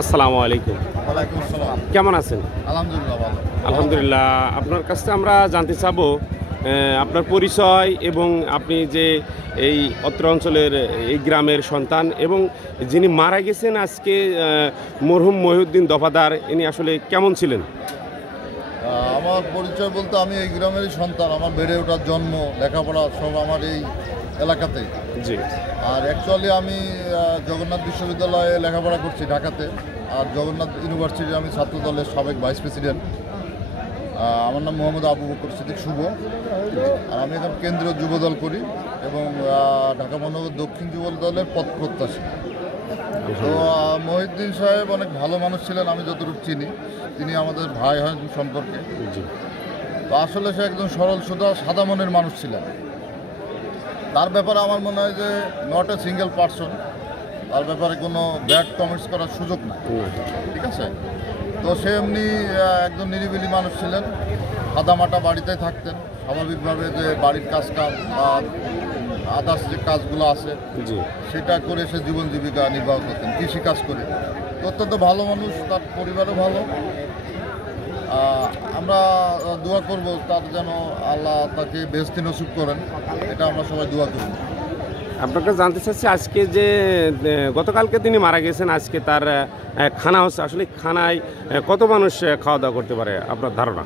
আসসালামু আলাইকুম। ওয়ালাইকুম আসসালাম। কেমন আছেন? আলহামদুলিল্লাহ ভালো। আলহামদুলিল্লাহ। আপনার কাছ থেকে আমরা জানতে চাবো আপনার পরিচয় এবং আপনি যে এই অত্র অঞ্চলের এই গ্রামের সন্তান এবং যিনি মারা গেছেন আজকে মরহুম মহিউদ্দিন দফাদার, ইনি আসলে কেমন ছিলেন? আমার পরিচয় বলতে আমি এই গ্রামেরই সন্তান। আমার বেড়ে ওঠার জন্ম, লেখাপড়া সব আমার এই এলাকাতেই। জি। আর অ্যাকচুয়ালি আমি জগন্নাথ বিশ্ববিদ্যালয়ে লেখাপড়া করছি ঢাকাতে। আর জগন্নাথ ইউনিভার্সিটির আমি ছাত্র দলের সাবেক ভাইস প্রেসিডেন্ট। আমার নাম মোহাম্মদ আবু বকর সিদ্দিক শুভ। আর আমি এখন কেন্দ্রীয় যুবদল করি এবং ঢাকা মহানগর দক্ষিণ যুবদলের পদ প্রত্যাশী। তো মহিউদ্দিন সাহেব অনেক ভালো মানুষ ছিলেন, আমি যতটুকু চিনি। তিনি আমাদের ভাই হয় সম্পর্কে। তো আসলে সে একজন সরল সোজা সাদা মনের মানুষ ছিলেন। তার ব্যাপারে আমার মনে হয় যে নট এ সিঙ্গেল পার্সন, তার ব্যাপারে কোনো ব্যাড কমেন্টস করার সুযোগ নাই, ঠিক আছে? তো সে এমনি একজন নিরিবিলি মানুষ ছিলেন, সাদামাটা বাড়িতে থাকতেন স্বাভাবিকভাবে, যে বাড়ির কাজ বা আদার্স যে কাজগুলো আছে সেটা করে সে জীবন জীবিকা নির্বাহ করতেন, কৃষিকাজ করে। অত্যন্ত ভালো মানুষ, তার পরিবারও ভালো। আমরা দোয়া করব তার যেন আল্লাহ তাকে বেহেশতি নসিব করেন, এটা আমরা সবাই দোয়া করব। আপনাকে জানতে চাচ্ছি, আজকে যে গতকালকে তিনি মারা গেছেন, আজকে তার খানা হচ্ছে, আসলে খানায় কত মানুষ খাওয়া দাওয়া করতে পারে আপনার ধারণা?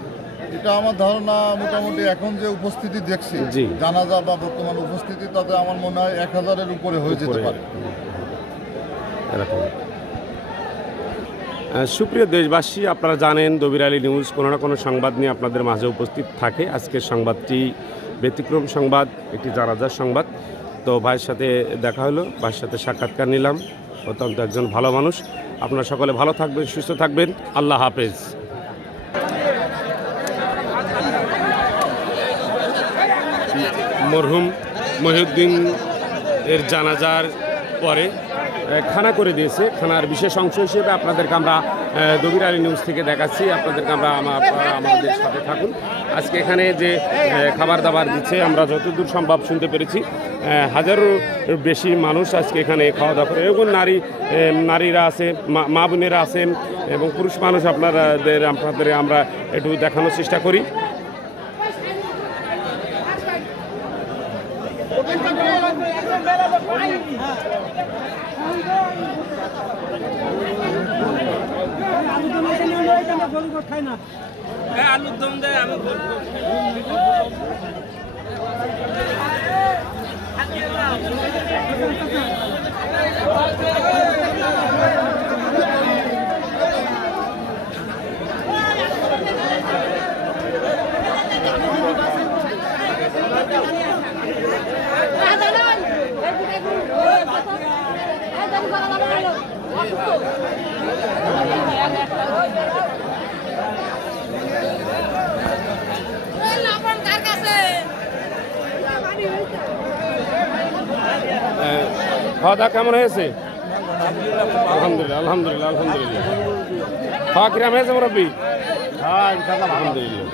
এটা আমার ধারণা মোটামুটি এখন যে উপস্থিতি দেখছি, জানাজা বা বর্তমান উপস্থিতি, তাতে আমার মনে হয় 1000-এর উপরে হয়ে যেতে পারে। সুপ্রিয় দেশবাসী, আপনারা জানেন দবির আলী নিউজ কোনো না কোনো সংবাদ নিয়ে আপনাদের মাঝে উপস্থিত থাকে। আজকের সংবাদটি ব্যতিক্রম সংবাদ, একটি জানাজার সংবাদ। তো ভাইয়ের সাথে দেখা হলো, ভাইয়ের সাথে সাক্ষাৎকার নিলাম। অত্যন্ত একজন ভালো মানুষ। আপনারা সকলে ভালো থাকবেন, সুস্থ থাকবেন। আল্লাহ হাফেজ। মরহুম মহিউদ্দিন এর জানাজার পরে খানা করে দিয়েছে। খানার বিশেষ অংশ হিসেবে আপনাদেরকে আমরা দবির আলী নিউজ থেকে দেখাচ্ছি। আপনাদেরকে আমাদের সাথে থাকুন। আজকে এখানে যে খাবার দাবার দিচ্ছে, আমরা যতদূর সম্ভব শুনতে পেরেছি 1000-এর বেশি মানুষ আজকে এখানে খাওয়া দাওয়া করে, এবং নারীরা আছে, মা বোনেরা আছেন এবং পুরুষ মানুষ। আপনাদের আমরা একটু দেখানোর চেষ্টা করি। আলুর দম দেয়, আমি খাওয়া দাওয়া কেমন হয়েছে? আলহামদুলিল্লাহ, আলহামদুলিল্লাহ, আলহামদুলিল্লাহ। খাওয়া কিরম হয়েছে মুরব্বী? আলহামদুলিল্লাহ।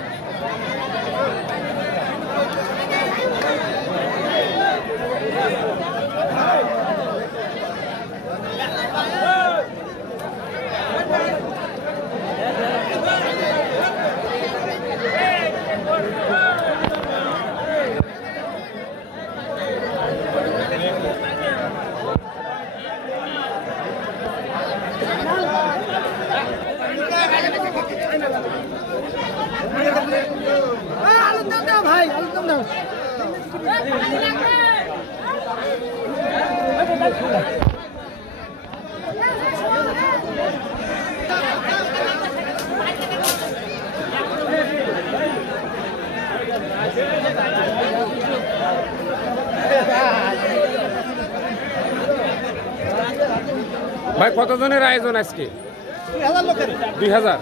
ভাই আলুর দম দাও। ভাই কতজনের আয়োজন আজকে? 2000।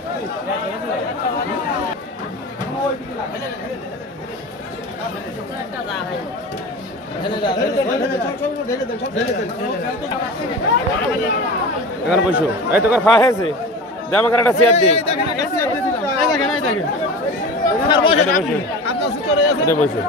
এখানে বসো। এই তো খাওয়া হয়েছে, দে আমাকে একটা চেয়ার দিই। বসো।